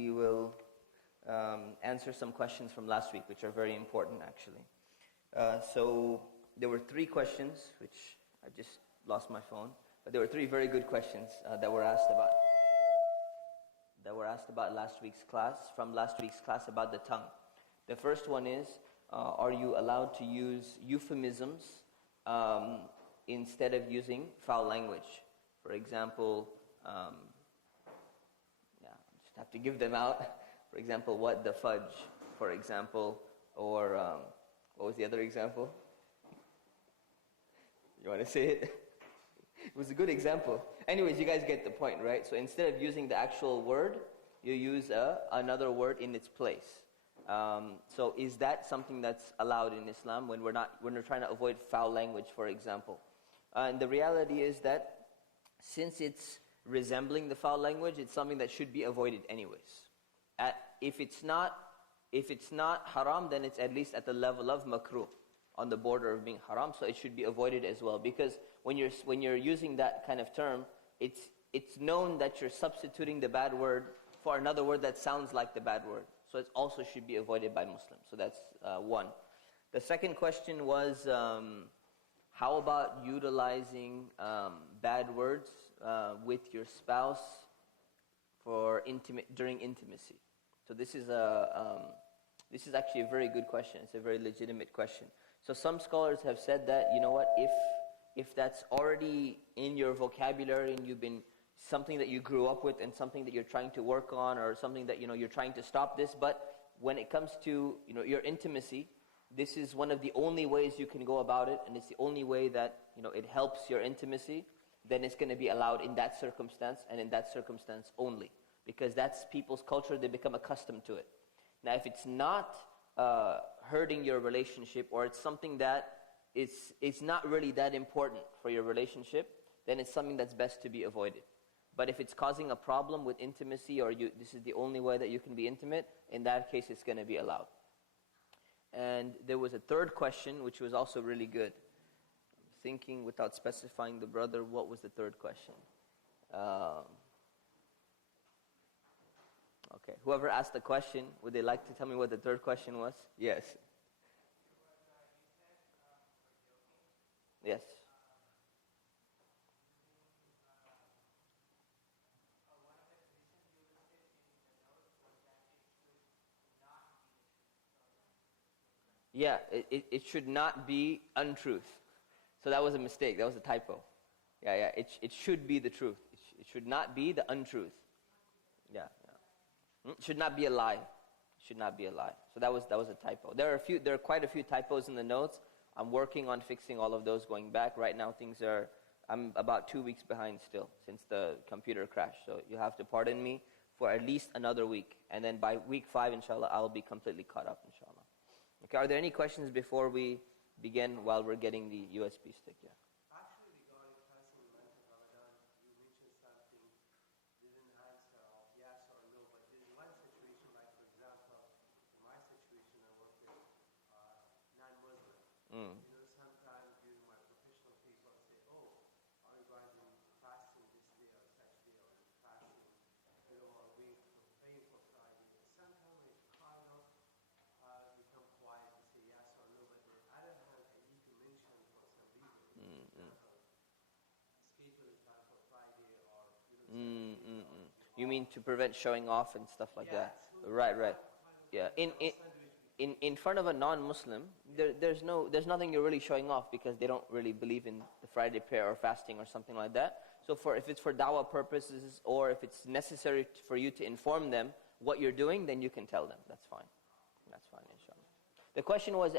We will answer some questions from last week, which are very important, actually. So there were 3 questions, which I just lost my phone, but there were 3 very good questions that were asked about last week's class, from last week's class about the tongue. The first one is, are you allowed to use euphemisms instead of using foul language? For example, just have to give them out. For example, what the fudge, for example, or what was the other example? You want to say it? It was a good example. Anyways, you guys get the point, right? So instead of using the actual word, you use another word in its place. So is that something that's allowed in Islam when we're trying to avoid foul language, for example? And the reality is that since it's resembling the foul language, it's something that should be avoided anyways. If it's not haram, then it's at least at the level of makruh, on the border of being haram, so it should be avoided as well. Because when you're using that kind of term, it's known that you're substituting the bad word for another word that sounds like the bad word. So it also should be avoided by Muslims. So that's one. The second question was, how about utilizing bad words with your spouse during intimacy? So this is actually a very good question. It's a very legitimate question. So some scholars have said that, you know what, if that's already in your vocabulary and you've been something that you grew up with and something that you're trying to work on, or something that you're trying to stop this, but when it comes to your intimacy, this is one of the only ways you can go about it, and it's the only way that it helps your intimacy, then it's going to be allowed in that circumstance and in that circumstance only, because that's people's culture. They become accustomed to it. Now, if it's not hurting your relationship, or it's something that it's not really that important for your relationship, then it's something that's best to be avoided. But if it's causing a problem with intimacy, or this is the only way that you can be intimate, in that case it's going to be allowed. And there was a third question, which was also really good. I'm thinking, without specifying the brother, what was the third question? Okay, whoever asked the question, would they like to tell me what the third question was? Yes. Yes. Yeah, it should not be untruth. So that was a mistake. That was a typo. Yeah. It should be the truth. It should not be the untruth. Yeah. It should not be a lie. It should not be a lie. So that was a typo. There are quite a few typos in the notes. I'm working on fixing all of those going back. Right now I'm about 2 weeks behind still since the computer crashed. So you have to pardon me for at least another week. And then by week 5, inshallah, I'll be completely caught up, inshallah. Okay, are there any questions before we begin while we're getting the USB stick? Yeah. Actually, regarding fasting in the month of Ramadan, you mentioned something, didn't answer yes or no, but in one situation, like for example, in my situation, I work with non-Muslim. Sometimes during my professional people say, oh, are you guys fasting this day or such day, or fasting, or praying for Friday? Sometimes it kind of become quiet to say yes or no, but on the other hand, I need to mention for some reason. Schedule is not for Friday, or You mean to prevent showing off and stuff like that? Right. Yeah. In front of a non-Muslim, there's nothing you're really showing off, because they don't really believe in the Friday prayer or fasting or something like that. So if it's for dawah purposes, or if it's necessary for you to inform them what you're doing, then you can tell them. That's fine. That's fine, inshallah. The question was,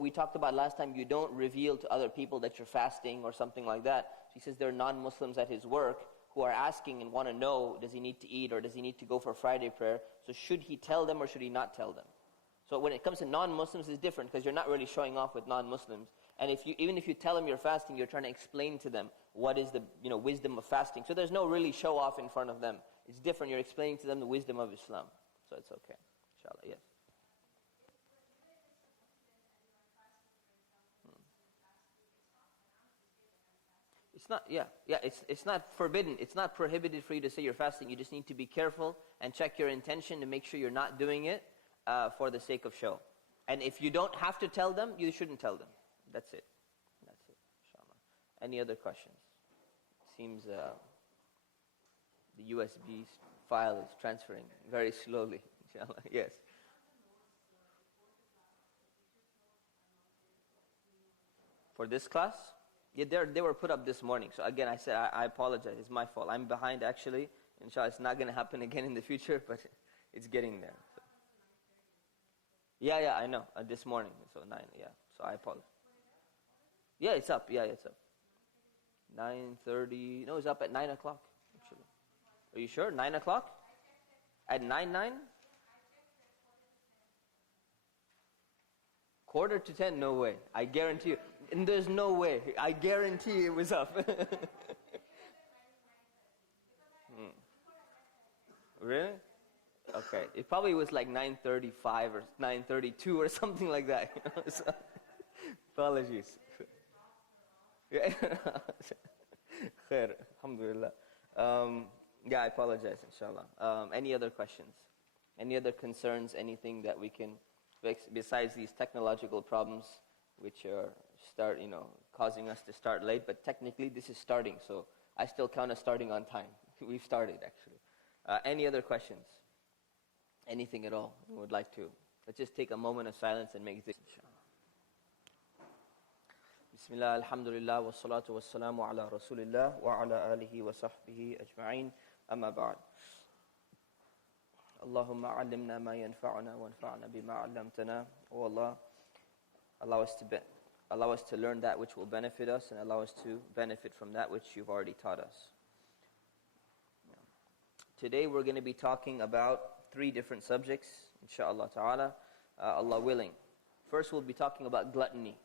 we talked about last time, you don't reveal to other people that you're fasting or something like that. So he says there are non-Muslims at his work who are asking and want to know, does he need to eat or does he need to go for Friday prayer? So should he tell them or should he not tell them? So when it comes to non-Muslims, it's different, because you're not really showing off with non-Muslims. And even if you tell them you're fasting, you're trying to explain to them what is the wisdom of fasting. So there's no really show off in front of them. It's different. You're explaining to them the wisdom of Islam. So it's okay. Inshallah, yes. It's not, it's not forbidden. It's not prohibited for you to say you're fasting. You just need to be careful and check your intention to make sure you're not doing it for the sake of show. And if you don't have to tell them, you shouldn't tell them. That's it. That's it, inshallah. Any other questions? Seems the USB file is transferring very slowly, inshallah. Yes. For this class? Yeah, they were put up this morning. So again, I said, I apologize. It's my fault. I'm behind actually. Inshallah, it's not going to happen again in the future, but it's getting there. So. Yeah, I know. This morning. So 9, yeah. So I apologize. Yeah, it's up. Yeah, it's up. 9:30. No, it's up at 9 o'clock, actually. Are you sure? 9 o'clock? At 9? Quarter to 10? No way. I guarantee you. And there's no way. I guarantee it was up. Really? Okay. It probably was like 9:35 or 9:32 or something like that. So, apologies. Yeah. Khair. Alhamdulillah. Yeah, I apologize, inshallah. Any other questions? Any other concerns? Anything that we can fix besides these technological problems which are causing us to start late, but technically this is starting, so I still count us starting on time. We've started, actually. Any other questions? Anything at all we would like to? Let's just take a moment of silence and make this, inshallah. Bismillah, alhamdulillah, wa salatu wa salamu ala rasulillah wa ala alihi wa sahbihi ajma'in, amma ba'd. Allahumma allimna ma yanfa'una wa anfa'na bima 'allamtana. Oh Allah, allow us to learn that which will benefit us, and allow us to benefit from that which you've already taught us. Today we're going to be talking about 3 different subjects, inshaAllah ta'ala, Allah willing. First we'll be talking about gluttony,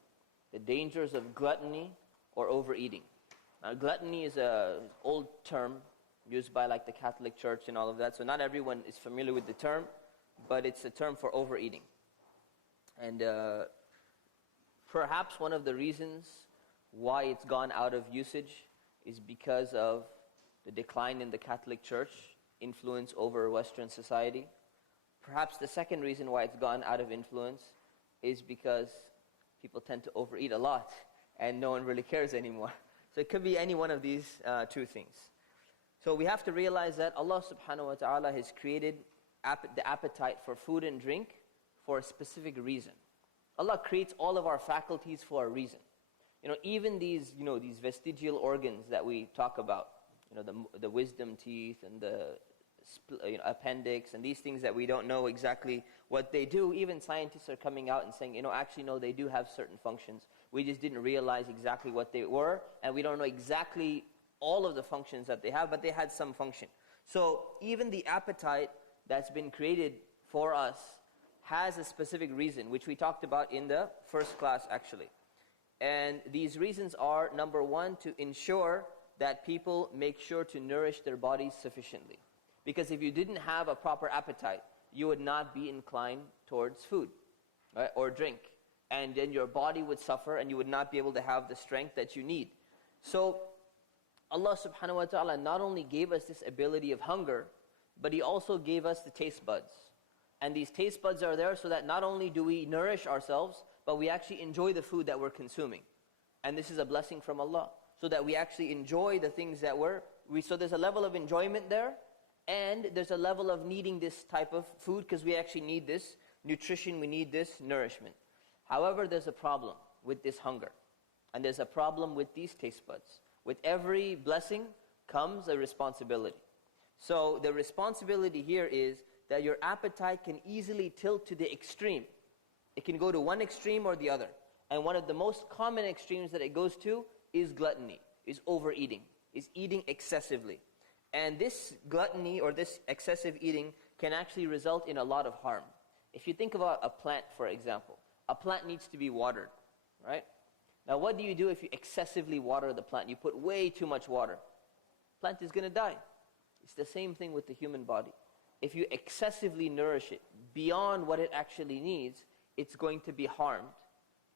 the dangers of gluttony or overeating. Now gluttony is an old term used by like the Catholic Church and all of that, so not everyone is familiar with the term, but it's a term for overeating. And perhaps one of the reasons why it's gone out of usage is because of the decline in the Catholic Church, influence over Western society. Perhaps the second reason why it's gone out of influence is because people tend to overeat a lot and no one really cares anymore. So it could be any one of these 2 things. So we have to realize that Allah subhanahu wa ta'ala has created the appetite for food and drink for a specific reason. Allah creates all of our faculties for a reason. Even these vestigial organs that we talk about, the wisdom teeth and the appendix and these things that we don't know exactly what they do, even scientists are coming out and saying, actually no, they do have certain functions. We just didn't realize exactly what they were, and we don't know exactly all of the functions that they have, but they had some function. So even the appetite that's been created for us has a specific reason, which we talked about in the first class actually. And these reasons are, number 1, to ensure that people make sure to nourish their bodies sufficiently. Because if you didn't have a proper appetite, you would not be inclined towards food, right, or drink. And then your body would suffer and you would not be able to have the strength that you need. So Allah subhanahu wa ta'ala not only gave us this ability of hunger, but He also gave us the taste buds. And these taste buds are there so that not only do we nourish ourselves, but we actually enjoy the food that we're consuming. And this is a blessing from Allah, so that we actually enjoy the things that so there's a level of enjoyment there, and there's a level of needing this type of food because we actually need this nutrition, we need this nourishment. However, there's a problem with this hunger, and there's a problem with these taste buds. With every blessing comes a responsibility. So the responsibility here is that your appetite can easily tilt to the extreme. It can go to one extreme or the other. And one of the most common extremes that it goes to is gluttony, is overeating, is eating excessively. And this gluttony or this excessive eating can actually result in a lot of harm. If you think about a plant, for example, a plant needs to be watered, right? Now what do you do if you excessively water the plant? You put way too much water. Plant is going to die. It's the same thing with the human body. If you excessively nourish it beyond what it actually needs, it's going to be harmed,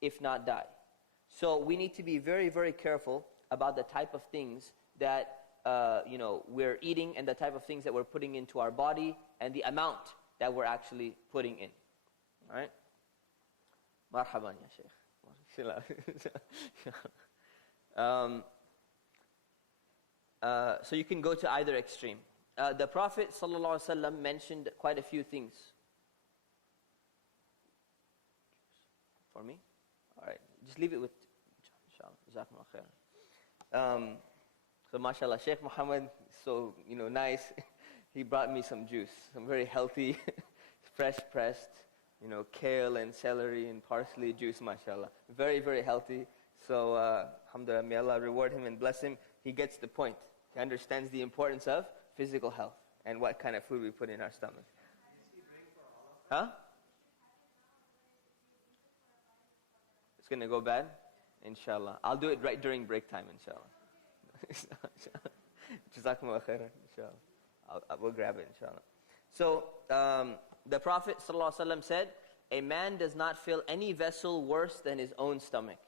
if not die. So we need to be very, very careful about the type of things that we're eating and the type of things that we're putting into our body and the amount that we're actually putting in. All right? Marhaban, ya Shaykh. So you can go to either extreme. The Prophet ﷺ mentioned quite a few things. For me? All right. Just leave it with inshallah. Jazakumullah khair. So mashallah, Sheikh Muhammad is so nice. He brought me some juice, some very healthy, fresh pressed, kale and celery and parsley juice, mashallah. Very, very healthy. So alhamdulillah, may Allah reward him and bless him. He gets the point. He understands the importance of physical health and what kind of food we put in our stomach. Huh? It's going to go bad? Inshallah. I'll do it right during break time, inshallah. Jazakumullah khairan, inshallah. We'll grab it, inshallah. So, the Prophet ﷺ said, a man does not fill any vessel worse than his own stomach.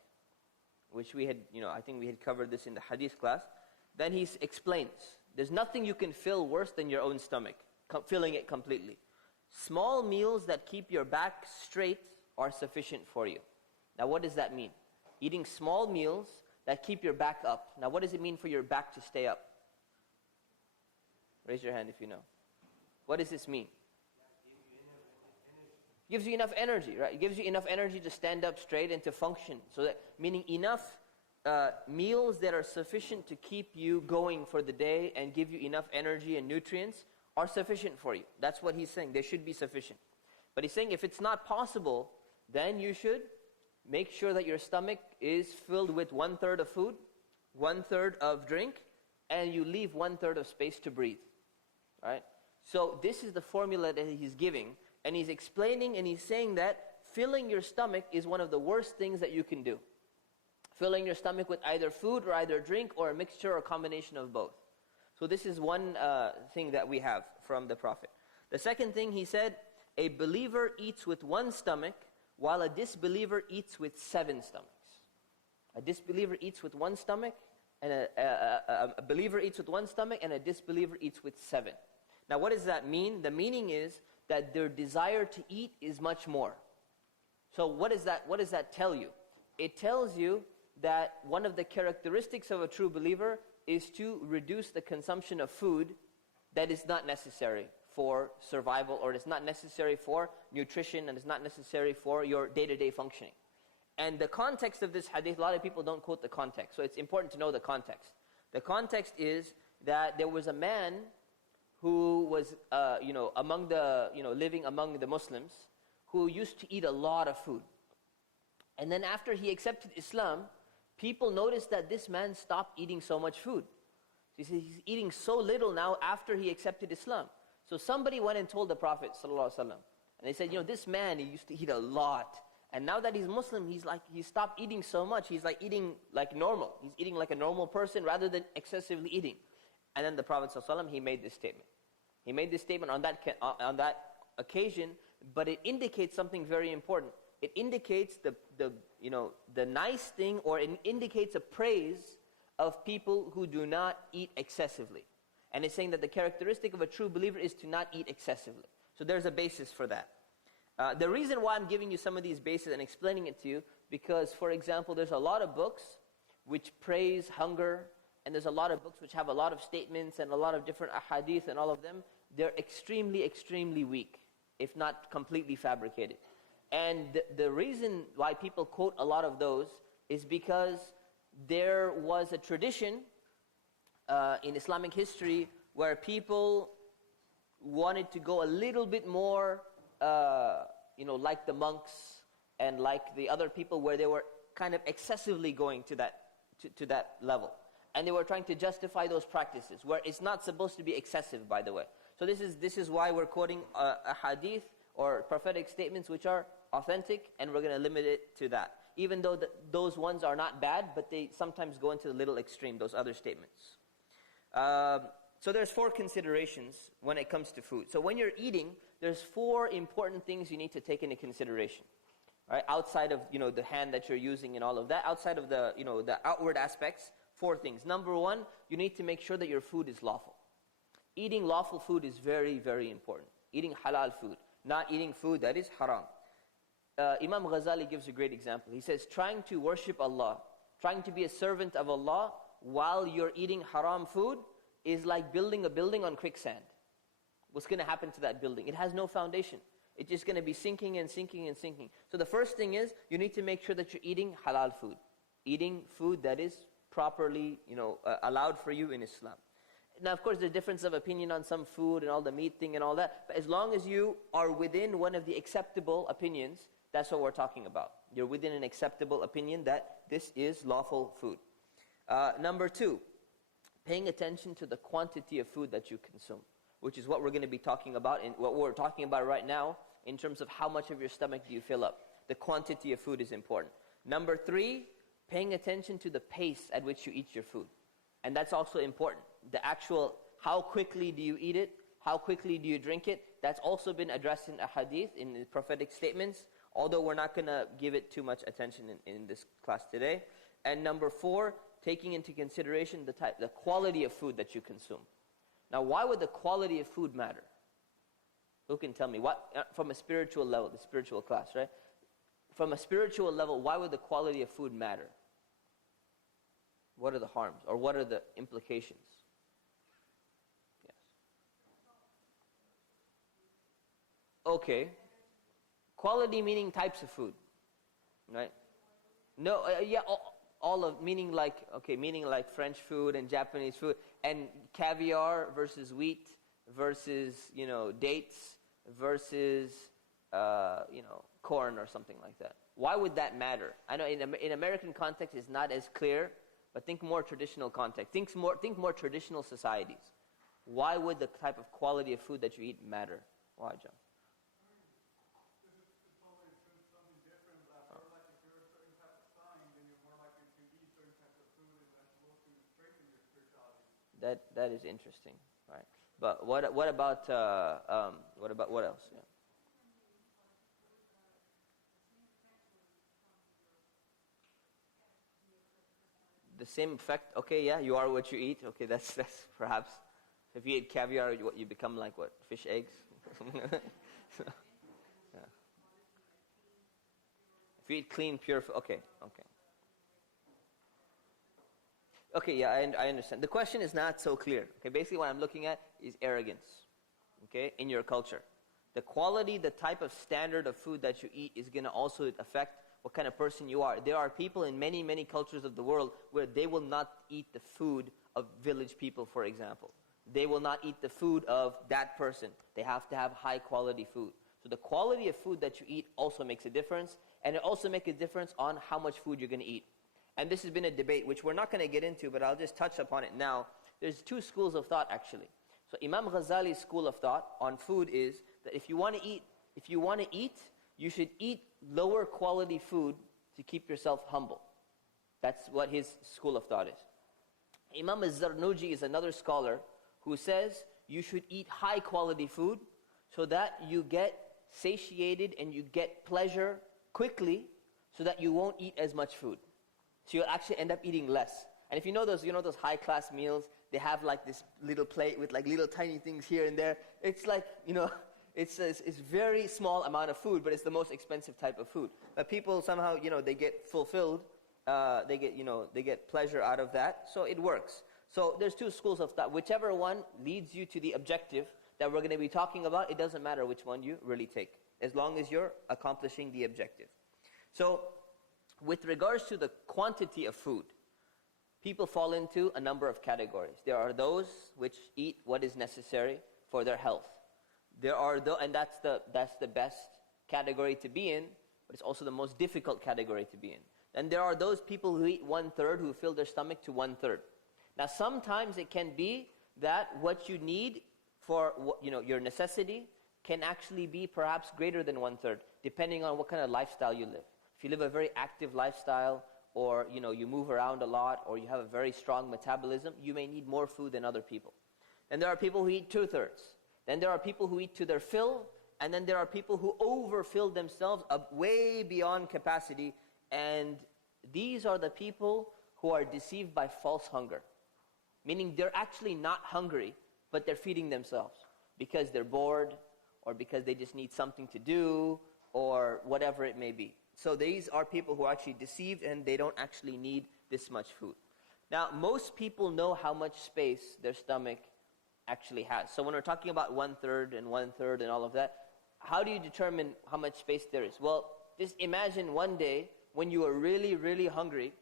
Which we had, I think we had covered this in the hadith class. Then he explains, there's nothing you can fill worse than your own stomach, filling it completely. Small meals that keep your back straight are sufficient for you. Now what does that mean? Eating small meals that keep your back up. Now what does it mean for your back to stay up? Raise your hand if you know. What does this mean? Gives you enough energy, right? It gives you enough energy to stand up straight and to function. So that, meaning enough meals that are sufficient to keep you going for the day and give you enough energy and nutrients are sufficient for you. That's what he's saying. They should be sufficient. But he's saying if it's not possible, then you should make sure that your stomach is filled with 1/3 of food, 1/3 of drink, and you leave 1/3 of space to breathe. Right? So this is the formula that he's giving, and he's explaining and he's saying that filling your stomach is one of the worst things that you can do. Filling your stomach with either food or either drink or a mixture or combination of both. So this is one thing that we have from the Prophet. The second thing he said, a believer eats with one stomach while a disbeliever eats with 7 stomachs. A disbeliever eats with one stomach, and a believer eats with one stomach, and a disbeliever eats with 7. Now what does that mean? The meaning is that their desire to eat is much more. So what does that tell you? It tells you that one of the characteristics of a true believer is to reduce the consumption of food that is not necessary for survival, or it's not necessary for nutrition, and it's not necessary for your day-to-day functioning. And the context of this hadith, a lot of people don't quote the context, so it's important to know the context. The context is that there was a man who was, among the, living among the Muslims, who used to eat a lot of food. And then after he accepted Islam, people noticed that this man stopped eating so much food. He said he's eating so little now after he accepted Islam. So somebody went and told the Prophet ﷺ, and they said, this man, he used to eat a lot. And now that he's Muslim, he stopped eating so much. He's eating like normal. He's eating like a normal person rather than excessively eating. And then the Prophet ﷺ, he made this statement. He made this statement on that occasion, but it indicates something very important. It indicates the nice thing, or it indicates a praise of people who do not eat excessively. And it's saying that the characteristic of a true believer is to not eat excessively. So there's a basis for that. The reason why I'm giving you some of these bases and explaining it to you, because, for example, there's a lot of books which praise hunger, and there's a lot of books which have a lot of statements and a lot of different ahadith and all of them. They're extremely, extremely weak, if not completely fabricated. And the reason why people quote a lot of those is because there was a tradition in Islamic history where people wanted to go a little bit more, like the monks and like the other people, where they were kind of excessively going to that level. And they were trying to justify those practices, where it's not supposed to be excessive, by the way. So this is why we're quoting a hadith or prophetic statements which are authentic, and we're going to limit it to that. Even though those ones are not bad, but they sometimes go into the little extreme, those other statements. So there's 4 considerations when it comes to food. So when you're eating, there's 4 important things you need to take into consideration. Right? Outside of the hand that you're using and all of that, outside of the the outward aspects, 4 things. Number 1, you need to make sure that your food is lawful. Eating lawful food is very, very important. Eating halal food, not eating food that is haram. Imam Ghazali gives a great example. He says, trying to worship Allah, trying to be a servant of Allah while you're eating haram food is like building a building on quicksand. What's going to happen to that building? It has no foundation. It's just going to be sinking and sinking and sinking. So the first thing is, you need to make sure that you're eating halal food. Eating food that is properly, allowed for you in Islam. Now, of course, there's a difference of opinion on some food and all the meat thing and all that. But as long as you are within one of the acceptable opinions, that's what we're talking about. You're within an acceptable opinion that this is lawful food. Number 2, paying attention to the quantity of food that you consume, which is what we're going to be talking about, and what we're talking about right now in terms of how much of your stomach do you fill up. The quantity of food is important. Number 3, paying attention to the pace at which you eat your food. And that's also important. The actual, how quickly do you eat it? How quickly do you drink it? That's also been addressed in a hadith, in the prophetic statements, although we're not going to give it too much attention in this class today. And number 4, taking into consideration the quality of food that you consume. Now, why would the quality of food matter? Who can tell me? What, from a spiritual level, the spiritual class, right? From a spiritual level, why would the quality of food matter? What are the harms, or what are the implications? Yes. Okay. Quality meaning types of food, right? No, all of, meaning like French food and Japanese food, and caviar versus wheat versus, dates versus, corn or something like that. Why would that matter? I know in American context it's not as clear, but think more traditional context. Think more traditional societies. Why would the type of quality of food that you eat matter? Why, John? That is interesting, right? But what about what else? Yeah. The same effect. Okay, yeah, you are what you eat. Okay, that's perhaps. If you eat caviar, you become like what? Fish eggs. Yeah. If you eat clean, pure. Okay. Okay, yeah, I understand. The question is not so clear. Okay, basically what I'm looking at is arrogance, okay, in your culture. The quality, the type of standard of food that you eat is going to also affect what kind of person you are. There are people in many, many cultures of the world where they will not eat the food of village people, for example. They will not eat the food of that person. They have to have high quality food. So the quality of food that you eat also makes a difference, and it also makes a difference on how much food you're going to eat. And this has been a debate, which we're not going to get into, but I'll just touch upon it now. There's 2 schools of thought, actually. So Imam Ghazali's school of thought on food is that if you want to eat, you should eat lower quality food to keep yourself humble. That's what his school of thought is. Imam al-Zarnuji is another scholar who says you should eat high quality food so that you get satiated and you get pleasure quickly so that you won't eat as much food. So you'll actually end up eating less. And if you know those high class meals, they have like this little plate with like little tiny things here and there. It's like, it's very small amount of food, but it's the most expensive type of food. But people somehow, they get fulfilled, they get pleasure out of that, so it works. So there's 2 schools of thought. Whichever one leads you to the objective that we're going to be talking about, it doesn't matter which one you really take, as long as you're accomplishing the objective. So with regards to the quantity of food, people fall into a number of categories. There are those which eat what is necessary for their health. There are and that's the best category to be in, but it's also the most difficult category to be in. Then there are those people who eat 1/3, who fill their stomach to 1/3. Now sometimes it can be that what you need for your necessity can actually be perhaps greater than 1/3, depending on what kind of lifestyle you live. If you live a very active lifestyle, or you move around a lot, or you have a very strong metabolism, you may need more food than other people. Then there are people who eat 2/3. Then there are people who eat to their fill, and then there are people who overfill themselves up way beyond capacity, and these are the people who are deceived by false hunger. Meaning they're actually not hungry, but they're feeding themselves because they're bored or because they just need something to do or whatever it may be. So these are people who are actually deceived and they don't actually need this much food. Now, most people know how much space their stomach actually has. So when we're talking about 1/3 and 1/3 and all of that, how do you determine how much space there is? Well, just imagine one day when you were really, really hungry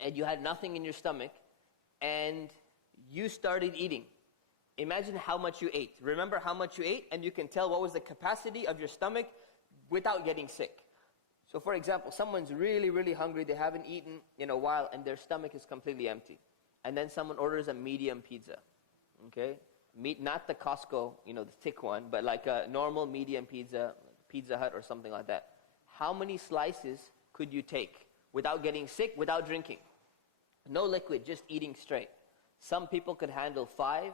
and you had nothing in your stomach and you started eating. Imagine how much you ate. Remember how much you ate, and you can tell what was the capacity of your stomach without getting sick. So for example, someone's really, really hungry, they haven't eaten in a while, and their stomach is completely empty. And then someone orders a medium pizza, okay? Not the Costco, the thick one, but like a normal medium pizza, Pizza Hut or something like that. How many slices could you take without getting sick, without drinking? No liquid, just eating straight. Some people could handle 5,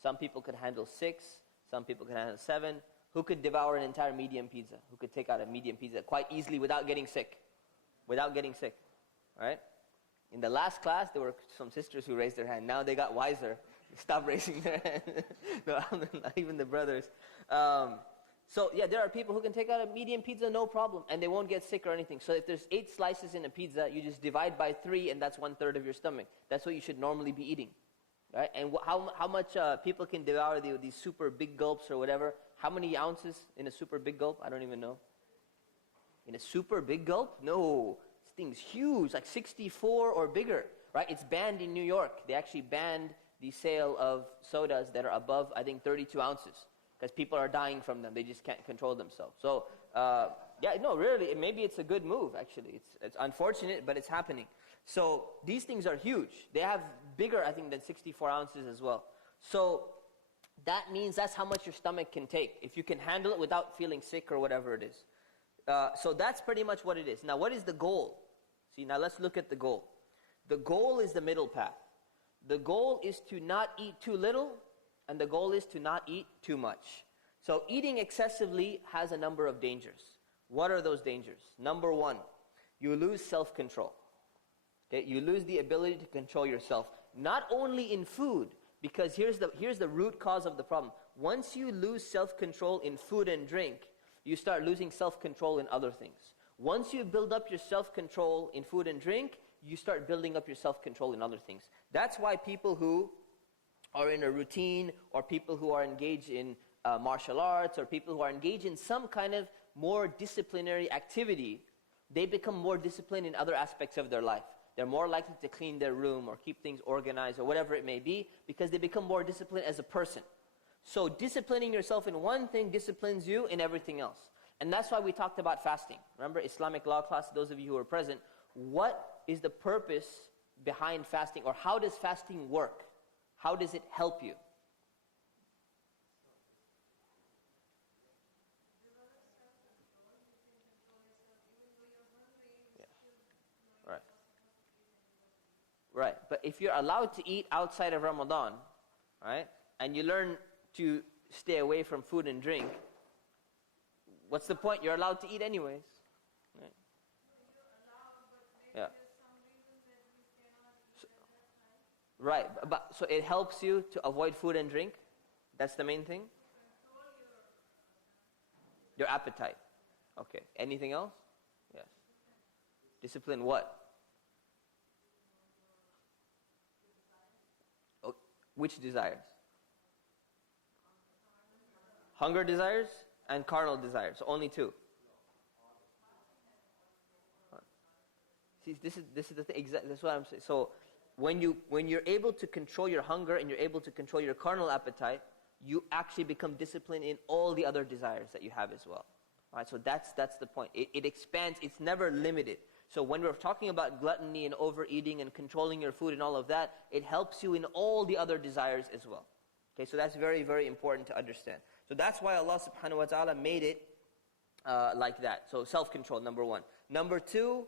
some people could handle 6, some people could handle 7. Who could devour an entire medium pizza? Who could take out a medium pizza quite easily without getting sick? Without getting sick, right? In the last class, there were some sisters who raised their hand. Now they got wiser. Stop raising their hand. No, not even the brothers. So yeah, there are people who can take out a medium pizza, no problem, and they won't get sick or anything. So if there's 8 slices in a pizza, you just divide by 3, and that's 1/3 of your stomach. That's what you should normally be eating, right? And how much people can devour these super big gulps or whatever? How many ounces in a super big gulp? I don't even know. In a super big gulp? No, this thing's huge, like 64 or bigger, right? It's banned in New York. They actually banned the sale of sodas that are above, I think, 32 ounces. Because people are dying from them. They just can't control themselves. So, really, maybe it's a good move, actually. It's unfortunate, but it's happening. So, these things are huge. They have bigger, I think, than 64 ounces as well. So, that means that's how much your stomach can take, if you can handle it without feeling sick or whatever it is. So, that's pretty much what it is. Now, what is the goal? See, now let's look at the goal. The goal is the middle path. The goal is to not eat too little, and the goal is to not eat too much. So eating excessively has a number of dangers. What are those dangers? Number 1, you lose self-control. Okay? You lose the ability to control yourself. Not only in food, because here's the root cause of the problem. Once you lose self-control in food and drink, you start losing self-control in other things. Once you build up your self-control in food and drink, you start building up your self-control in other things. That's why people who are in a routine, or people who are engaged in martial arts, or people who are engaged in some kind of more disciplinary activity, they become more disciplined in other aspects of their life. They're more likely to clean their room or keep things organized or whatever it may be, because they become more disciplined as a person. So disciplining yourself in one thing disciplines you in everything else. And that's why we talked about fasting. Remember Islamic law class, those of you who are present, what is the purpose behind fasting, or how does fasting work? How does it help you? Yes. Right. Right. But if you're allowed to eat outside of Ramadan, right, and you learn to stay away from food and drink, what's the point? You're allowed to eat anyways. Right. Yeah. Right, but so it helps you to avoid food and drink? That's the main thing? Your appetite. Okay. Anything else? Yes. Discipline what? Oh, which desires? Hunger desires and carnal desires. So only 2. See, this is the thing. Exactly. That's what I'm saying. So when you're able to control your hunger and you're able to control your carnal appetite, you actually become disciplined in all the other desires that you have as well. Right? So that's the point. It expands. It's never limited. So when we're talking about gluttony and overeating and controlling your food and all of that, it helps you in all the other desires as well. Okay, so that's very, very important to understand. So that's why Allah subhanahu wa ta'ala made it like that. So self-control, number 1. Number 2,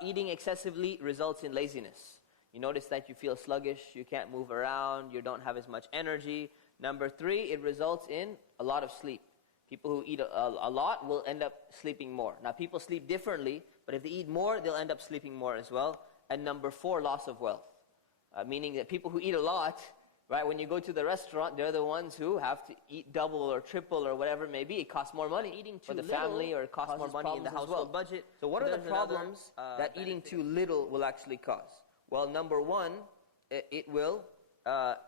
eating excessively results in laziness. You notice that you feel sluggish, you can't move around, you don't have as much energy. Number 3, it results in a lot of sleep. People who eat a lot will end up sleeping more. Now people sleep differently, but if they eat more, they'll end up sleeping more as well. And number 4, loss of wealth. Meaning that people who eat a lot, right, when you go to the restaurant, they're the ones who have to eat double or triple or whatever it may be. It costs more money Eating for too the family, little or it costs more money in the problems as well. household budget. So what are the There's another, problems that eating benefit too little will actually cause? Well, number 1, it will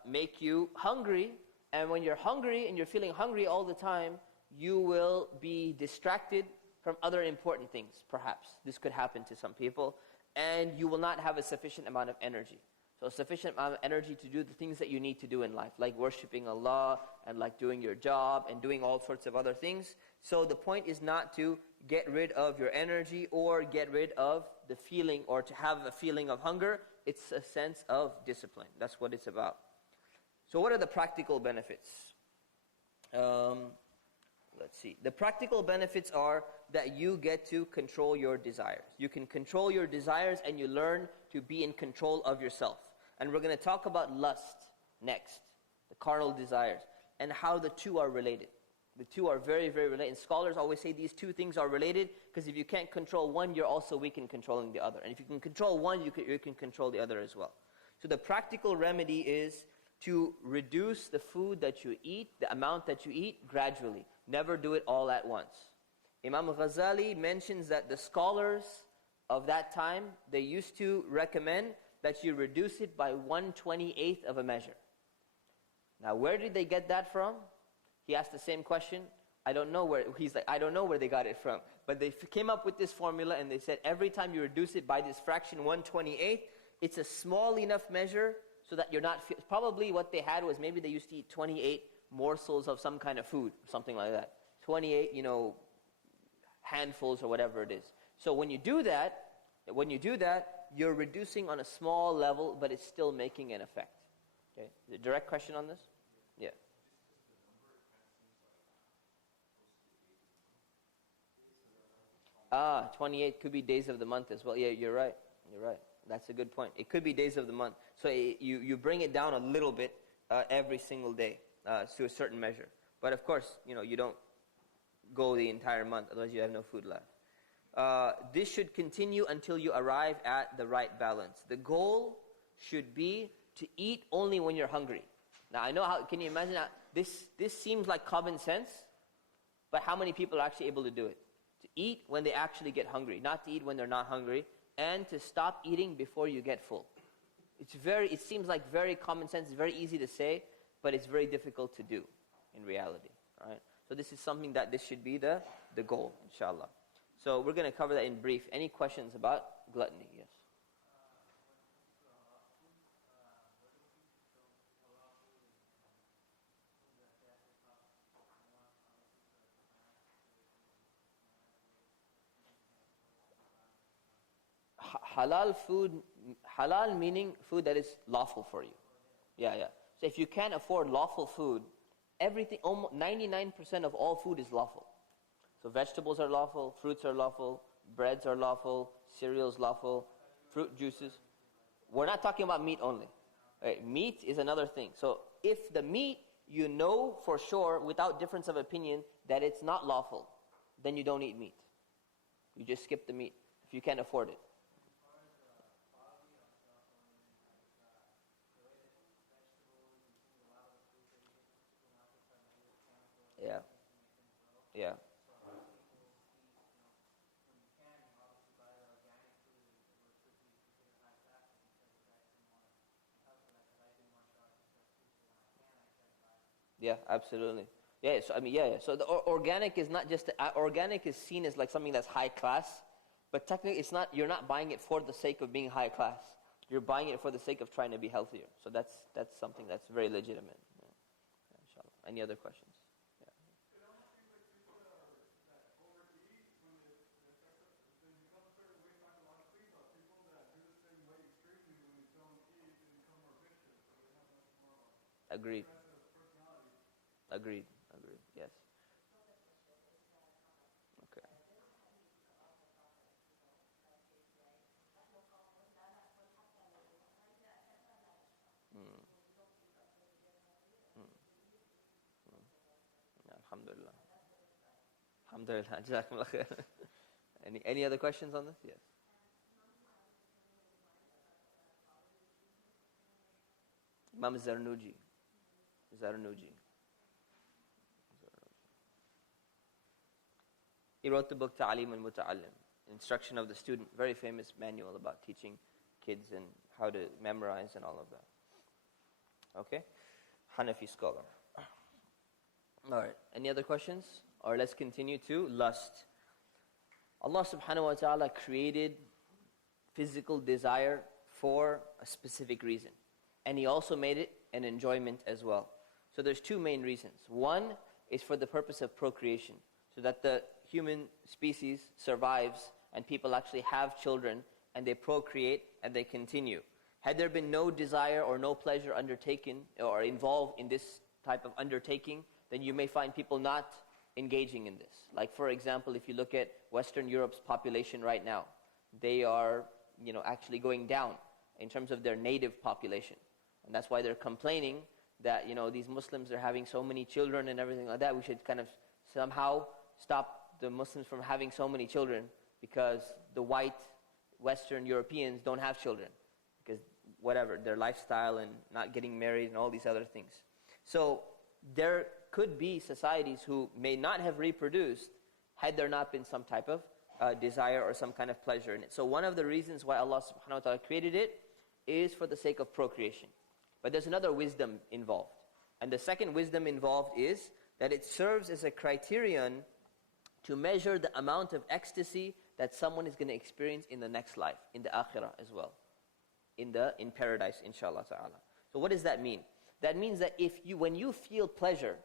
make you hungry. And when you're hungry and you're feeling hungry all the time, you will be distracted from other important things, perhaps. This could happen to some people. And you will not have a sufficient amount of energy. So a sufficient amount of energy to do the things that you need to do in life, like worshiping Allah and like doing your job and doing all sorts of other things. So the point is not to get rid of your energy or get rid of the feeling or to have a feeling of hunger. It's a sense of discipline. That's what it's about. So what are the practical benefits? Let's see. The practical benefits are that you get to control your desires. You can control your desires and you learn to be in control of yourself. And we're going to talk about lust next, the carnal desires, and how the two are related. The two are very, very related. And scholars always say these two things are related because if you can't control one, you're also weak in controlling the other. And if you can control one, you can control the other as well. So the practical remedy is to reduce the food that you eat, the amount that you eat, gradually. Never do it all at once. Imam Ghazali mentions that the scholars of that time, they used to recommend that you reduce it by 1/28th of a measure. Now, where did they get that from? He asked the same question. I don't know where they got it from. But they came up with this formula and they said every time you reduce it by this fraction 1/28th, it's a small enough measure so that you're not, probably what they had was maybe they used to eat 28 morsels of some kind of food, something like that. 28, handfuls or whatever it is. So when you do that, you're reducing on a small level, but it's still making an effect. Okay? The direct question on this? Yeah. 28 could be days of the month as well. Yeah, you're right. That's a good point. It could be days of the month. So you bring it down a little bit every single day to a certain measure. But of course, you don't go the entire month, otherwise you have no food left. This should continue until you arrive at the right balance. The goal should be to eat only when you're hungry. Now I know can you imagine that? This seems like common sense, but how many people are actually able to do it? To eat when they actually get hungry, not to eat when they're not hungry, and to stop eating before you get full. It seems like very common sense, it's very easy to say, but it's very difficult to do in reality. Right? So this is something that this should be the goal, inshallah. So we're going to cover that in brief. Any questions about gluttony? Yes. Halal food, halal meaning food that is lawful for you. Yeah. So if you can't afford lawful food, everything, almost 99% of all food is lawful. So vegetables are lawful, fruits are lawful, breads are lawful, cereals lawful, fruit juices. We're not talking about meat only. Right? Meat is another thing. So if the meat, you know for sure, without difference of opinion, that it's not lawful, then you don't eat meat. You just skip the meat if you can't afford it. Yeah. Yeah, absolutely. Yeah, so So the organic is not just organic is seen as like something that's high class, but technically it's not. You're not buying it for the sake of being high class. You're buying it for the sake of trying to be healthier. So that's something that's very legitimate. Yeah. Inshallah. Any other questions? Yeah. Agreed. Yes. Okay. Alhamdulillah. Alhamdulillah. Jazakumullah khair. Any other questions on this? Yes. Imam Zarnuji. Zarnuji. He wrote the book Ta'aleem al-Muta'allim, Instruction of the Student, very famous manual about teaching kids and how to memorize and all of that. Okay? Hanafi scholar. All right, any other questions? Or let's continue to lust. Allah subhanahu wa ta'ala created physical desire for a specific reason. And He also made it an enjoyment as well. So there's two main reasons. One is for the purpose of procreation, so that the human species survives and people actually have children and they procreate and they continue. Had there been no desire or no pleasure undertaken or involved in this type of undertaking, then you may find people not engaging in this. Like for example, if you look at Western Europe's population right now, they are actually going down in terms of their native population. And that's why they're complaining that these Muslims are having so many children and everything like that. We should kind of somehow stop the Muslims from having so many children, because the white Western Europeans don't have children, because whatever, their lifestyle and not getting married and all these other things. So there could be societies who may not have reproduced had there not been some type of desire or some kind of pleasure in it. So one of the reasons why Allah subhanahu wa ta'ala created it is for the sake of procreation. But there's another wisdom involved. And the second wisdom involved is that it serves as a criterion to measure the amount of ecstasy that someone is going to experience in the next life, in the akhirah as well, in paradise, inshallah ta'ala. So what does that mean? That means that when you feel pleasure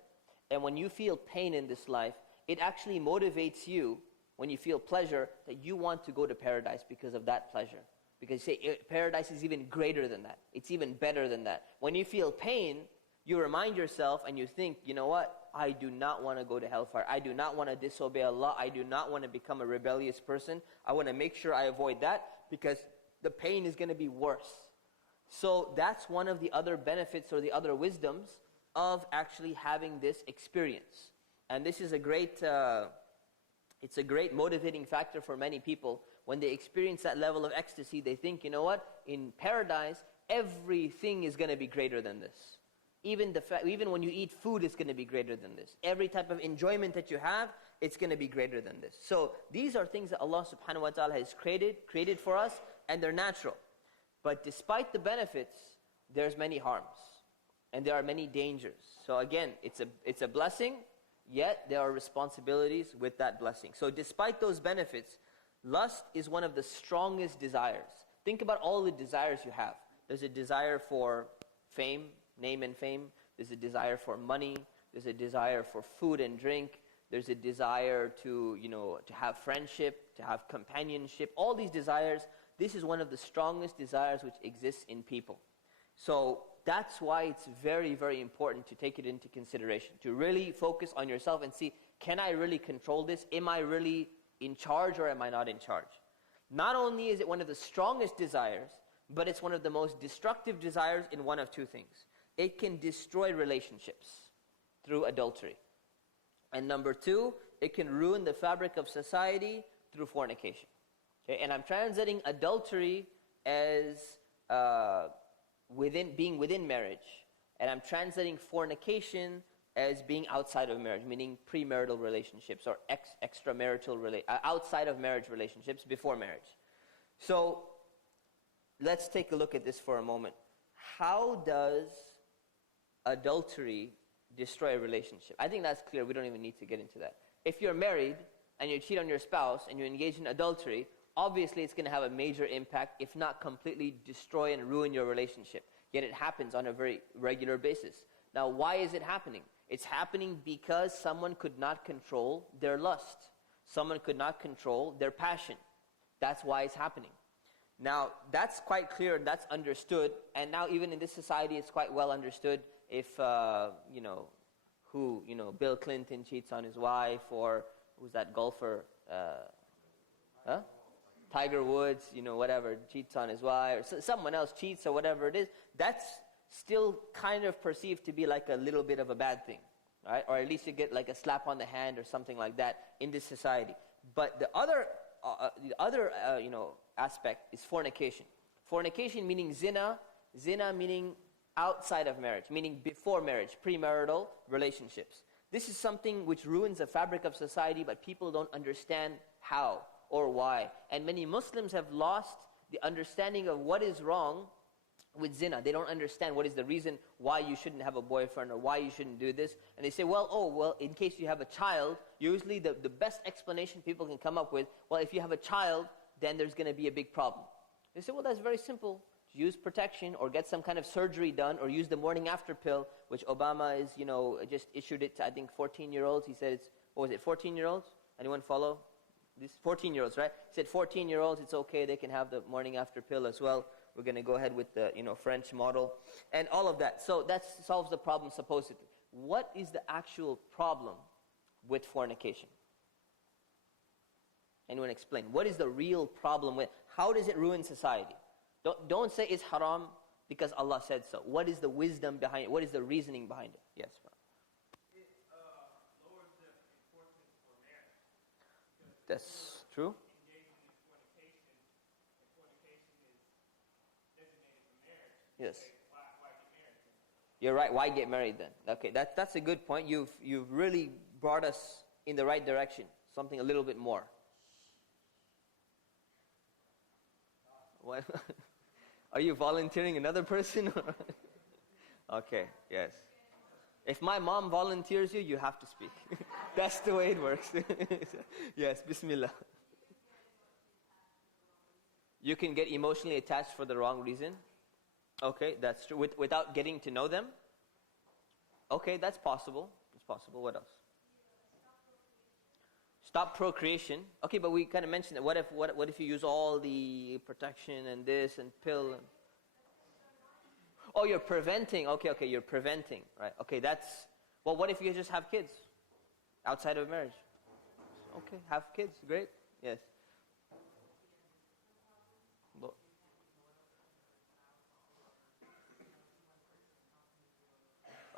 and when you feel pain in this life, it actually motivates you, when you feel pleasure, that you want to go to paradise because of that pleasure. Because you say, paradise is even greater than that. It's even better than that. When you feel pain, you remind yourself and you think, you know what? I do not want to go to hellfire. I do not want to disobey Allah. I do not want to become a rebellious person. I want to make sure I avoid that, because the pain is going to be worse. So that's one of the other benefits or the other wisdoms of actually having this experience. And this is a great motivating factor for many people. When they experience that level of ecstasy, they think, you know what? In paradise, everything is going to be greater than this. Even when you eat food, it's going to be greater than this. Every type of enjoyment that you have, it's going to be greater than this. So these are things that Allah subhanahu wa ta'ala has created for us, and they're natural. But despite the benefits, there's many harms. And there are many dangers. So again, it's a blessing, yet there are responsibilities with that blessing. So despite those benefits, lust is one of the strongest desires. Think about all the desires you have. There's a desire for fame, name and fame. There's a desire for money. There's a desire for food and drink. There's a desire to have friendship, to have companionship. All these desires, this is one of the strongest desires which exists in people. So that's why it's very, very important to take it into consideration, to really focus on yourself and see, can I really control this? Am I really in charge, or am I not in charge? Not only is it one of the strongest desires, but it's one of the most destructive desires in one of two things. It can destroy relationships through adultery. And number two, it can ruin the fabric of society through fornication. Okay? And I'm translating adultery as being within marriage. And I'm translating fornication as being outside of marriage, meaning premarital relationships or extramarital outside of marriage relationships before marriage. So let's take a look at this for a moment. How does adultery destroy a relationship? I think that's clear. We don't even need to get into that. If you're married and you cheat on your spouse and you engage in adultery, obviously it's going to have a major impact, if not completely destroy and ruin your relationship. Yet it happens on a very regular basis. Now, why is it happening? It's happening because someone could not control their lust. Someone could not control their passion. That's why it's happening. Now, that's quite clear and that's understood. And now even in this society, it's quite well understood if, Bill Clinton cheats on his wife, or who's that golfer? Tiger Woods, whatever, cheats on his wife, or someone else cheats or whatever it is. That's still kind of perceived to be like a little bit of a bad thing, right? Or at least you get like a slap on the hand or something like that in this society. But the other aspect is fornication. Fornication meaning zina. Zina meaning outside of marriage, meaning before marriage, premarital relationships. This is something which ruins the fabric of society, but people don't understand how or why. And many Muslims have lost the understanding of what is wrong with zina. They don't understand what is the reason why you shouldn't have a boyfriend or why you shouldn't do this. And they say, well, in case you have a child, usually the best explanation people can come up with, well, if you have a child, then there's going to be a big problem. They say, well, that's very simple. Use protection or get some kind of surgery done or use the morning after pill, which Obama is, just issued it to, I think, 14-year-olds. He said 14-year-olds? Anyone follow? These 14-year-olds, right? He said 14-year-olds, it's okay, they can have the morning after pill as well. We're going to go ahead with the, French model and all of that. So that solves the problem supposedly. What is the actual problem with fornication? Anyone explain? What is the real problem with? How does it ruin society? Don't say it's haram because Allah said so. What is the wisdom behind it? What is the reasoning behind it? Yes. It lowers the importance for marriage. That's true. Engaging in fornication, and fornication is designated for marriage. Yes. Why get married then? You're right. Why get married then? Okay, that's a good point. You've really brought us in the right direction. Something a little bit more. What? Are you volunteering another person? Okay, yes. If my mom volunteers you, you have to speak. That's the way it works. Yes, Bismillah. You can get emotionally attached for the wrong reason. Okay, that's true. Without getting to know them. Okay, that's possible. It's possible. What else? Stop procreation. Okay, but we kind of mentioned that. What if you use all the protection and this and pill? Oh, you're preventing. Okay, you're preventing. Right. Okay, that's... Well, what if you just have kids outside of marriage? Okay, have kids. Great. Yes.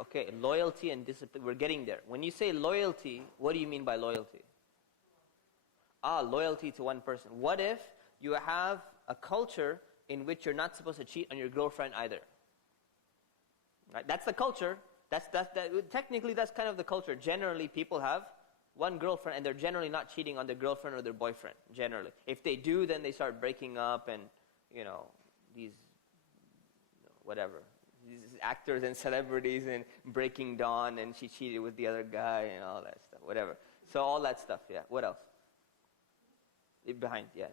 Okay, loyalty and discipline. We're getting there. When you say loyalty, what do you mean by loyalty? Loyalty to one person. What if you have a culture in which you're not supposed to cheat on your girlfriend either? Right? That's the culture. Technically, that's kind of the culture. Generally, people have one girlfriend, and they're generally not cheating on their girlfriend or their boyfriend, generally. If they do, then they start breaking up and, these actors and celebrities and Breaking Dawn, and she cheated with the other guy and all that stuff, whatever. So all that stuff, yeah. What else? Behind, yeah.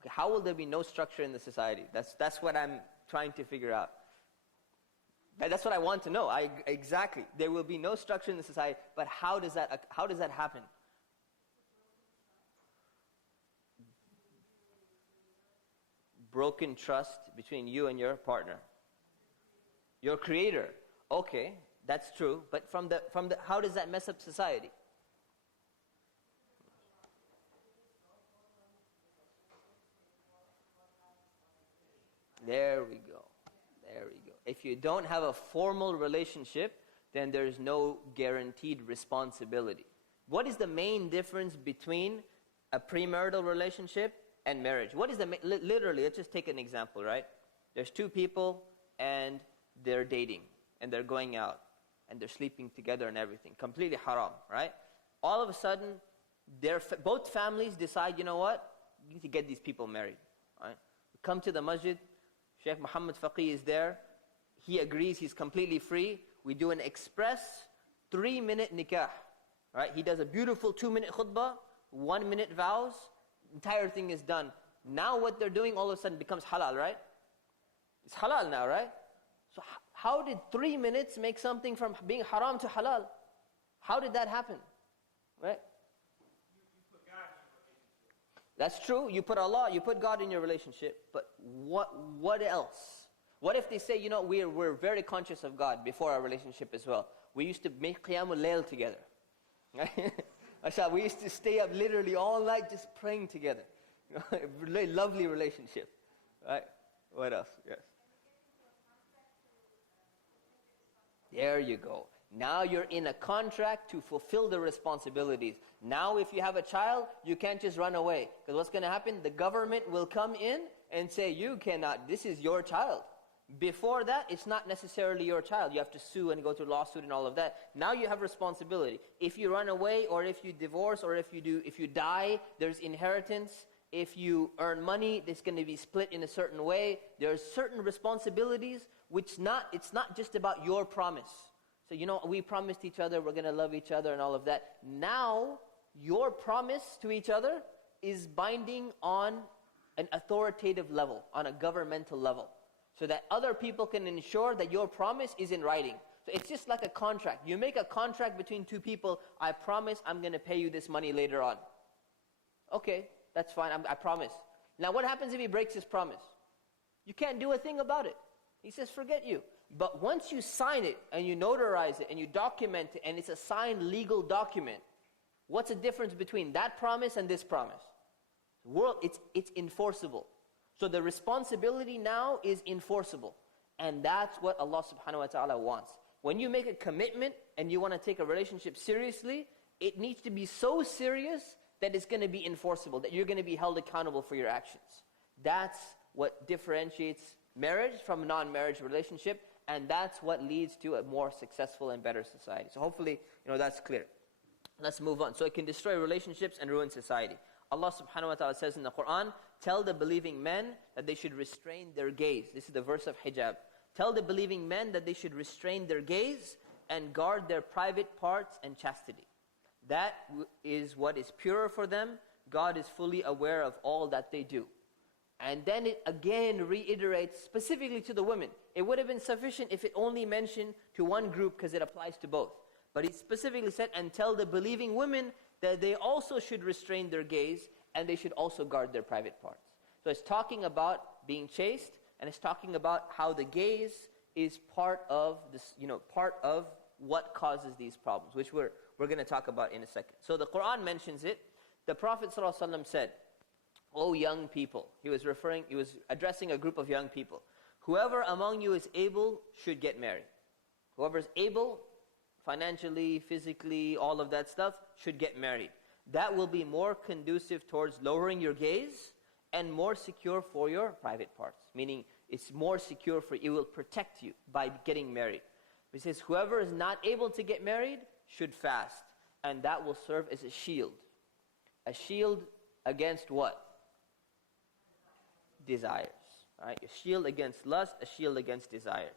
Okay, how will there be no structure in the society? That's what I'm trying to figure out. That's what I want to know. Exactly. There will be no structure in the society, but how does that happen? Broken trust between you and your partner. Your creator. Okay, that's true. But how does that mess up society? There we go. If you don't have a formal relationship, then there's no guaranteed responsibility. What is the main difference between a premarital relationship and marriage? What is literally, let's just take an example, right? There's two people and they're dating and they're going out and they're sleeping together and everything. Completely haram, right? All of a sudden, both families decide, you know what? You need to get these people married, right? Come to the masjid. Sheikh Muhammad Faqih is there. He agrees he's completely free. We do an express 3-minute nikah. Right? He does a beautiful 2-minute khutbah, 1-minute vows. Entire thing is done. Now what they're doing all of a sudden becomes halal, right? It's halal now, right? So how did 3 minutes make something from being haram to halal? How did that happen? Right? You put God in your relationship. That's true. You put Allah, you put God in your relationship. But what else? What if they say, we're very conscious of God before our relationship as well. We used to make Qiyamul Layl together. We used to stay up literally all night just praying together. Really lovely relationship. Right? What else? Yes. There you go. Now you're in a contract to fulfill the responsibilities. Now if you have a child, you can't just run away. Because what's going to happen? The government will come in and say, you cannot, this is your child. Before that, it's not necessarily your child. You have to sue and go through lawsuit and all of that. Now you have responsibility. If you run away, or if you divorce, or if you die, there's inheritance. If you earn money, it's going to be split in a certain way. There's certain responsibilities which it's not just about your promise. So we promised each other we're going to love each other and all of that. Now your promise to each other is binding on an authoritative level, on a governmental level, so that other people can ensure that your promise is in writing. So it's just like a contract. You make a contract between two people. I promise I'm going to pay you this money later on. Okay, that's fine, I promise. Now what happens if he breaks his promise? You can't do a thing about it. He says, forget you. But once you sign it, and you notarize it, and you document it, and it's a signed legal document, what's the difference between that promise and this promise? It's enforceable. So the responsibility now is enforceable. And that's what Allah subhanahu wa ta'ala wants. When you make a commitment and you want to take a relationship seriously, it needs to be so serious that it's going to be enforceable, that you're going to be held accountable for your actions. That's what differentiates marriage from a non-marriage relationship, and that's what leads to a more successful and better society. So hopefully, that's clear. Let's move on. So it can destroy relationships and ruin society. Allah subhanahu wa ta'ala says in the Quran, tell the believing men that they should restrain their gaze. This is the verse of hijab. Tell the believing men that they should restrain their gaze and guard their private parts and chastity. That is what is pure for them. God is fully aware of all that they do. And then it again reiterates specifically to the women. It would have been sufficient if it only mentioned to one group because it applies to both. But he specifically said, and tell the believing women that they also should restrain their gaze and they should also guard their private parts. So it's talking about being chaste, and it's talking about how the gaze is part of this, part of what causes these problems, which we're going to talk about in a second. So the Quran mentions it. The Prophet ﷺ said, O young people, he was addressing a group of young people. Whoever among you is able should get married. Whoever is able, financially, physically, all of that stuff, should get married. That will be more conducive towards lowering your gaze and more secure for your private parts. Meaning, it's more secure for you. It will protect you by getting married. He says, whoever is not able to get married should fast. And that will serve as a shield. A shield against what? Desires. Right? A shield against lust, a shield against desires.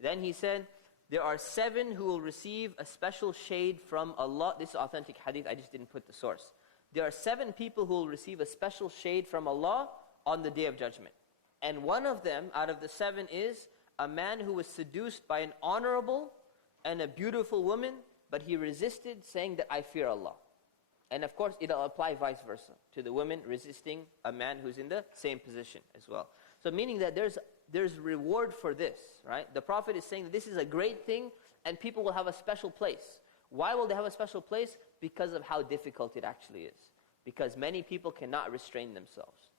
Then he said, there are 7 who will receive a special shade from Allah. This is authentic hadith, I just didn't put the source. There are 7 people who will receive a special shade from Allah on the Day of Judgment. And one of them, out of the 7, is a man who was seduced by an honorable and a beautiful woman, but he resisted, saying that I fear Allah. And of course, it'll apply vice versa, to the women resisting a man who's in the same position as well. So meaning that there's reward for this, right? The Prophet is saying that this is a great thing, and people will have a special place. Why will they have a special place? Because of how difficult it actually is. Because many people cannot restrain themselves.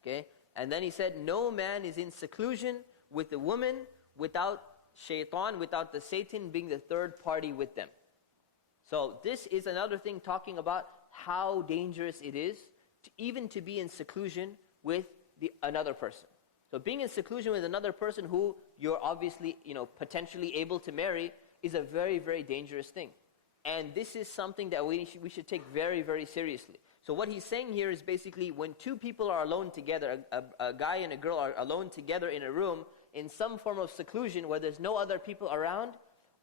Okay? And then he said, no man is in seclusion with the woman without shaitan, without the Satan being the third party with them. So this is another thing talking about how dangerous it is even to be in seclusion with another person. So being in seclusion with another person who you're obviously, potentially able to marry is a very, very dangerous thing. And this is something that we should take very, very seriously. So what he's saying here is basically when 2 people are alone together, a guy and a girl are alone together in a room in some form of seclusion where there's no other people around,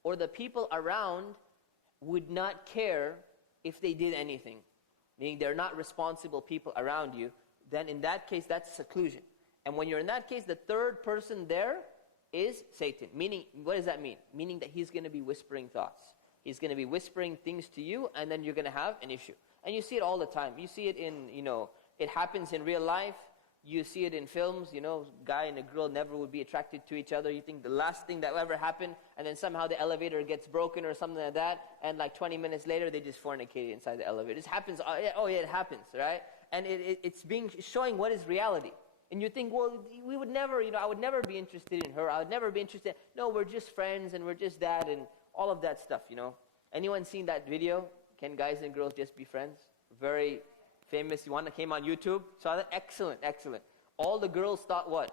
or the people around would not care if they did anything, meaning they're not responsible people around you, then in that case, that's seclusion. And when you're in that case, the third person there is Satan. Meaning, what does that mean? Meaning that he's going to be whispering thoughts. He's going to be whispering things to you, and then you're going to have an issue. And you see it all the time. You see it in, it happens in real life. You see it in films, guy and a girl never would be attracted to each other. You think the last thing that will ever happen, and then somehow the elevator gets broken or something like that, and like 20 minutes later, they just fornicate inside the elevator. This happens, it happens, right? And it's showing what is reality. And you think, well, we would never, I would never be interested in her. I would never be interested. No, we're just friends, and we're just that, and all of that stuff, Anyone seen that video? Can guys and girls just be friends? Very famous one that came on YouTube. Saw that? Excellent. All the girls thought what?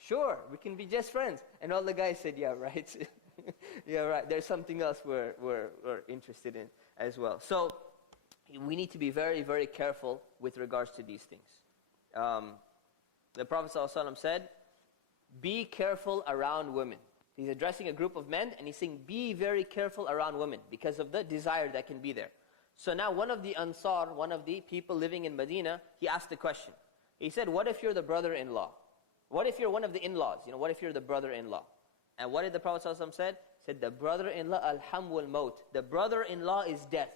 Sure, we can be just friends. And all the guys said, yeah, right. Yeah, right. There's something else we're interested in as well. So we need to be very, very careful with regards to these things. The Prophet ﷺ said, be careful around women. He's addressing a group of men and he's saying, be very careful around women because of the desire that can be there. So now one of the Ansar, one of the people living in Medina, he asked the question. He said, what if you're the brother-in-law? What if you're one of the in-laws? What if you're the brother-in-law? And what did the Prophet ﷺ said? He said, the brother-in-law, al-ham wal maut. The brother-in-law is death.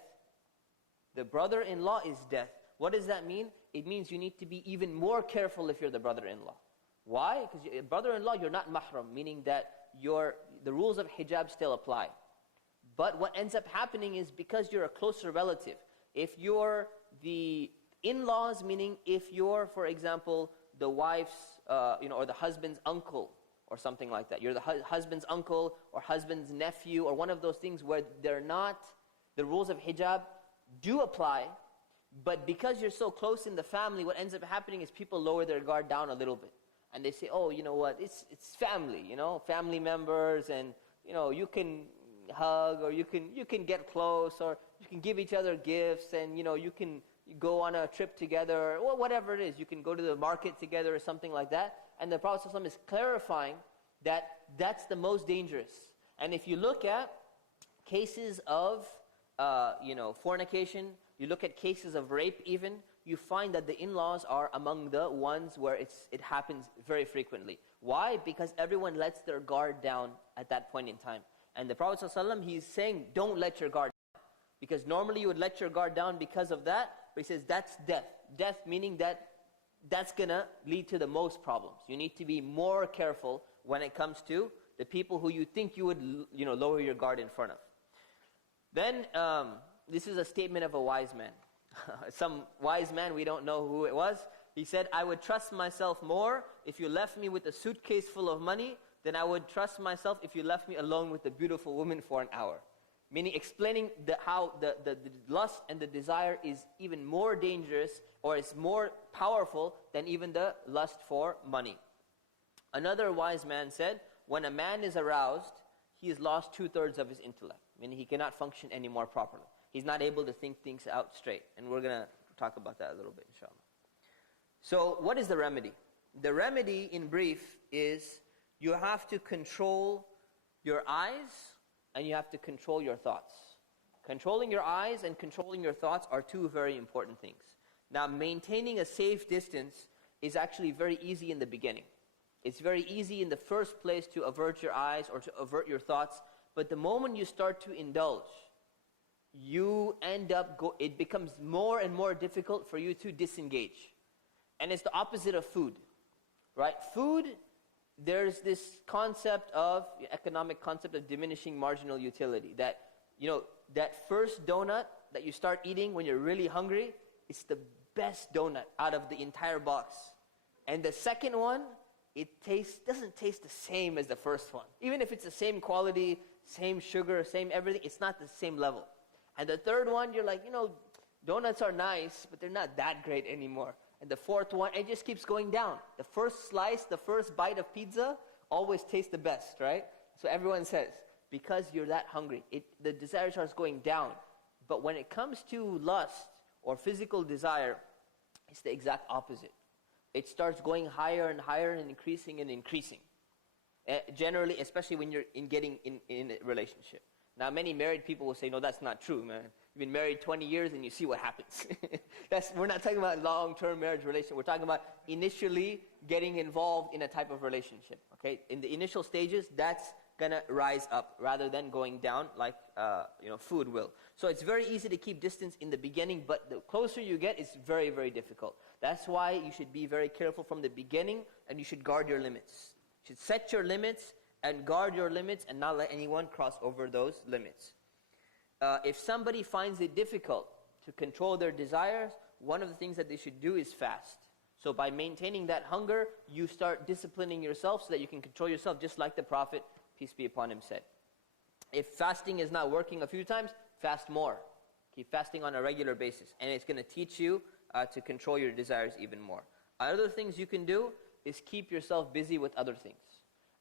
The brother-in-law is death. What does that mean? It means you need to be even more careful if you're the brother-in-law. Why? Because brother-in-law, you're not mahram, meaning that the rules of hijab still apply. But what ends up happening is because you're a closer relative, if you're the in-laws, meaning if you're, for example, the wife's, or the husband's uncle, or something like that. You're the husband's uncle, or husband's nephew, or one of those things where the rules of hijab do apply, but because you're so close in the family, what ends up happening is people lower their guard down a little bit. And they say, oh, you know what, it's family, family members, and, you can hug, or you can get close, or you can give each other gifts, and, you can go on a trip together, or whatever it is. You can go to the market together or something like that. And the Prophet ﷺ is clarifying that that's the most dangerous. And if you look at cases of, fornication, you look at cases of rape even, you find that the in-laws are among the ones where it happens very frequently. Why? Because everyone lets their guard down at that point in time. And the Prophet ﷺ, he's saying, don't let your guard down. Because normally you would let your guard down because of that, but he says that's death. Death meaning that's going to lead to the most problems. You need to be more careful when it comes to the people who you think you would lower your guard in front of. Then, this is a statement of a wise man. Some wise man, we don't know who it was. He said, I would trust myself more if you left me with a suitcase full of money than I would trust myself if you left me alone with a beautiful woman for an hour. Meaning explaining how the lust and the desire is even more dangerous, or is more powerful than even the lust for money. Another wise man said, when a man is aroused, he has lost 2/3 of his intellect. Meaning he cannot function anymore properly. He's not able to think things out straight. And we're going to talk about that a little bit, inshallah. So what is the remedy? The remedy, in brief, is you have to control your eyes and you have to control your thoughts. Controlling your eyes and controlling your thoughts are two very important things. Now, maintaining a safe distance is actually very easy in the beginning. It's very easy in the first place to avert your eyes or to avert your thoughts. But the moment you start to indulge, you end up, it becomes more and more difficult for you to disengage. And it's the opposite of food, right? Food, there's this concept of, economic concept of diminishing marginal utility. That, that first donut that you start eating when you're really hungry, it's the best donut out of the entire box. And the second one, it doesn't taste the same as the first one. Even if it's the same quality, same sugar, same everything, it's not the same level. And the third one, you're like, donuts are nice, but they're not that great anymore. And the fourth one, it just keeps going down. The first slice, the first bite of pizza always tastes the best, right? So everyone says, because you're that hungry, the desire starts going down. But when it comes to lust or physical desire, it's the exact opposite. It starts going higher and higher and increasing and increasing. Generally, especially when you're getting in a relationship. Now, many married people will say, no, that's not true, man. You've been married 20 years and you see what happens. We're not talking about long-term marriage relationship. We're talking about initially getting involved in a type of relationship. Okay, in the initial stages, that's gonna rise up rather than going down like food will. So it's very easy to keep distance in the beginning, but the closer you get, it's very, very difficult. That's why you should be very careful from the beginning, and you should guard your limits. You should set your limits and guard your limits and not let anyone cross over those limits. If somebody finds it difficult to control their desires, one of the things that they should do is fast. So by maintaining that hunger, you start disciplining yourself so that you can control yourself, just like the Prophet, peace be upon him, said. If fasting is not working a few times, fast more. Keep fasting on a regular basis. And it's going to teach you to control your desires even more. Other things you can do is keep yourself busy with other things.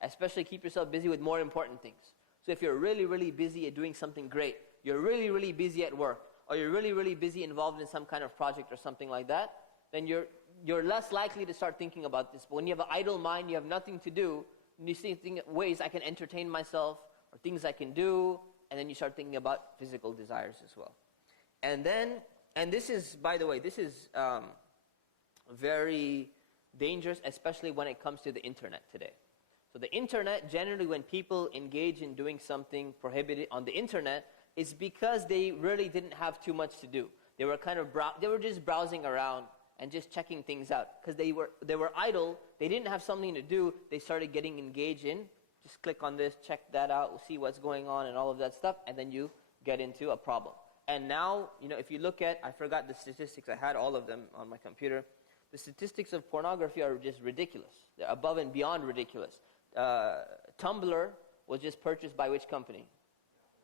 Especially keep yourself busy with more important things. So if you're really, really busy at doing something great, you're really, really busy at work, or you're really, really busy involved in some kind of project or something like that, then you're less likely to start thinking about this. But when you have an idle mind, you have nothing to do, and you see ways I can entertain myself, or things I can do, and then you start thinking about physical desires as well. And this is, by the way, this is very dangerous, especially when it comes to the internet today. So the internet, generally when people engage in doing something prohibited on the internet, is because they really didn't have too much to do. They were they were just browsing around and just checking things out. Because they were idle, they didn't have something to do, they started getting engaged in, just click on this, check that out, see what's going on and all of that stuff, and then you get into a problem. And now, if you look at, I forgot the statistics, I had all of them on my computer. The statistics of pornography are just ridiculous. They're above and beyond ridiculous. Tumblr was just purchased by which company?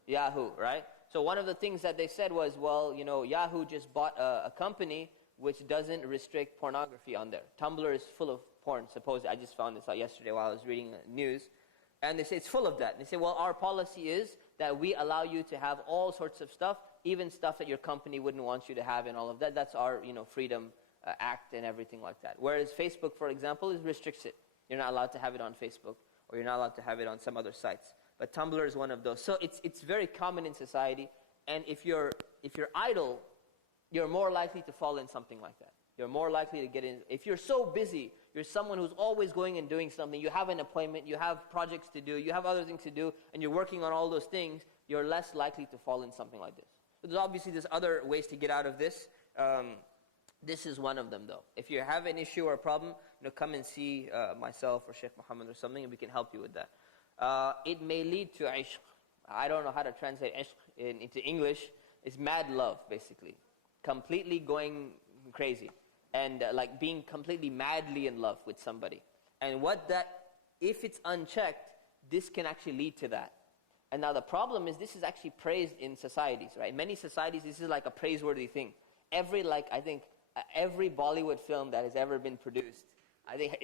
Yahoo, right? So one of the things that they said was, well, Yahoo just bought a company which doesn't restrict pornography on there. Tumblr is full of porn, supposedly. I just found this out yesterday while I was reading news. And they say it's full of that. And they say, well, our policy is that we allow you to have all sorts of stuff, even stuff that your company wouldn't want you to have and all of that. That's our, Freedom Act and everything like that. Whereas Facebook, for example, restricts it. You're not allowed to have it on Facebook, or you're not allowed to have it on some other sites. But Tumblr is one of those. So it's very common in society. And if you're idle, you're more likely to fall in something like that. You're more likely to get in. If you're so busy, you're someone who's always going and doing something, you have an appointment, you have projects to do, you have other things to do, and you're working on all those things, you're less likely to fall in something like this. But there's other ways to get out of this. This is one of them, though. If you have an issue or a problem, come and see myself or Sheikh Muhammad or something, and we can help you with that. It may lead to ishq. I don't know how to translate ishq into English. It's mad love, basically. Completely going crazy. And like being completely madly in love with somebody. And if it's unchecked, this can actually lead to that. And now the problem is this is actually praised in societies, right? In many societies, this is like a praiseworthy thing. Every Bollywood film that has ever been produced, I think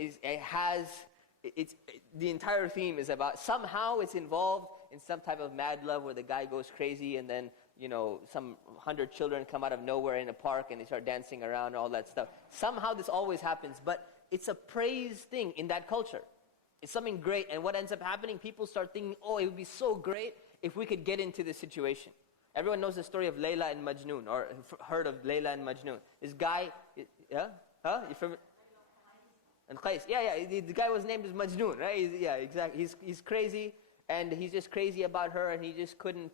the entire theme is about, somehow it's involved in some type of mad love where the guy goes crazy and then, some 100 children come out of nowhere in a park and they start dancing around and all that stuff. Somehow this always happens, but it's a praised thing in that culture. It's something great, and what ends up happening, people start thinking, oh, it would be so great if we could get into this situation. Everyone knows the story of Layla and Majnun, or heard of Layla and Majnun. This guy, yeah? Huh? You familiar? And Qais. Yeah, the guy was named as Majnun, right? Exactly. He's crazy, and he's just crazy about her, and he just couldn't,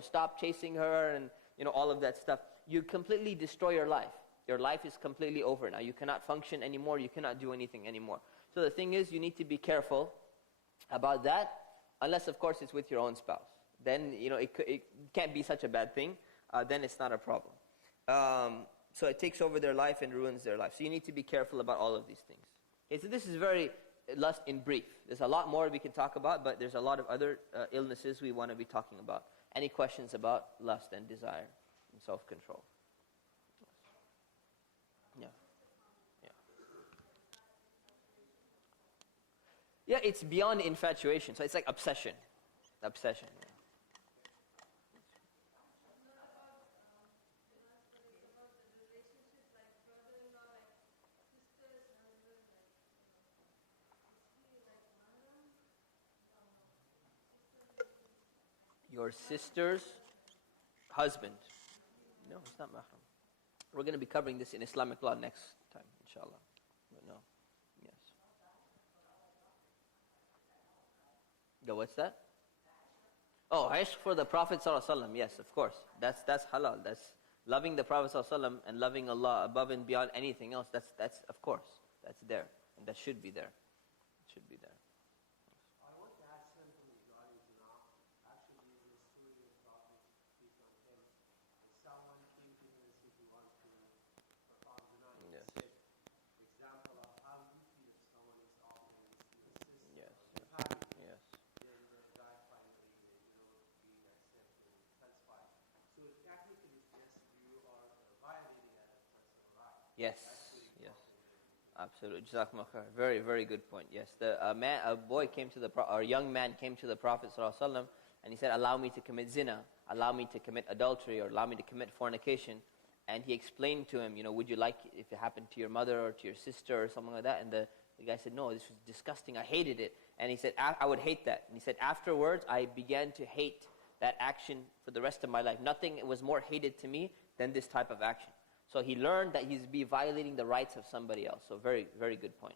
stop chasing her, and, all of that stuff. You completely destroy your life. Your life is completely over now. You cannot function anymore. You cannot do anything anymore. So the thing is, you need to be careful about that, unless, of course, it's with your own spouse. Then, it can't be such a bad thing. Then it's not a problem. So it takes over their life and ruins their life. So you need to be careful about all of these things. Okay, so this is very lust in brief. There's a lot more we can talk about, but there's a lot of other illnesses we want to be talking about. Any questions about lust and desire and self-control? Yeah, it's beyond infatuation. So it's like obsession. Obsession. Yeah. Your sister's husband. No, it's not mahram. We're going to be covering this in Islamic law next time, inshallah. But no. Yes. What's that? Oh, ishq for the Prophet ﷺ. Yes, of course. That's halal. That's loving the Prophet ﷺ and loving Allah above and beyond anything else. That's of course. That's there. And that should be there. It should be there. I want to ask something regarding Zina. Actually, in the story of Prophet, peace on him, someone came to him and said he wants to perform Zina. He Yes. said, example of how you feel if someone is offering this to your sister. Yes. Your family. Yes. Then the guy finally, being accepted and satisfied. So technically, yes, you are violating that personal right. Yes. Yes. Absolutely. Jazakumullah khair. Very, very good point. Yes, a young man came to the Prophet ﷺ and he said, allow me to commit zina, allow me to commit adultery, or allow me to commit fornication. And he explained to him, would you like if it happened to your mother or to your sister or something like that? And the guy said, no, this was disgusting. I hated it. And he said, I would hate that. And he said, afterwards, I began to hate that action for the rest of my life. Nothing was more hated to me than this type of action. So he learned that he's violating the rights of somebody else. So very, very good point.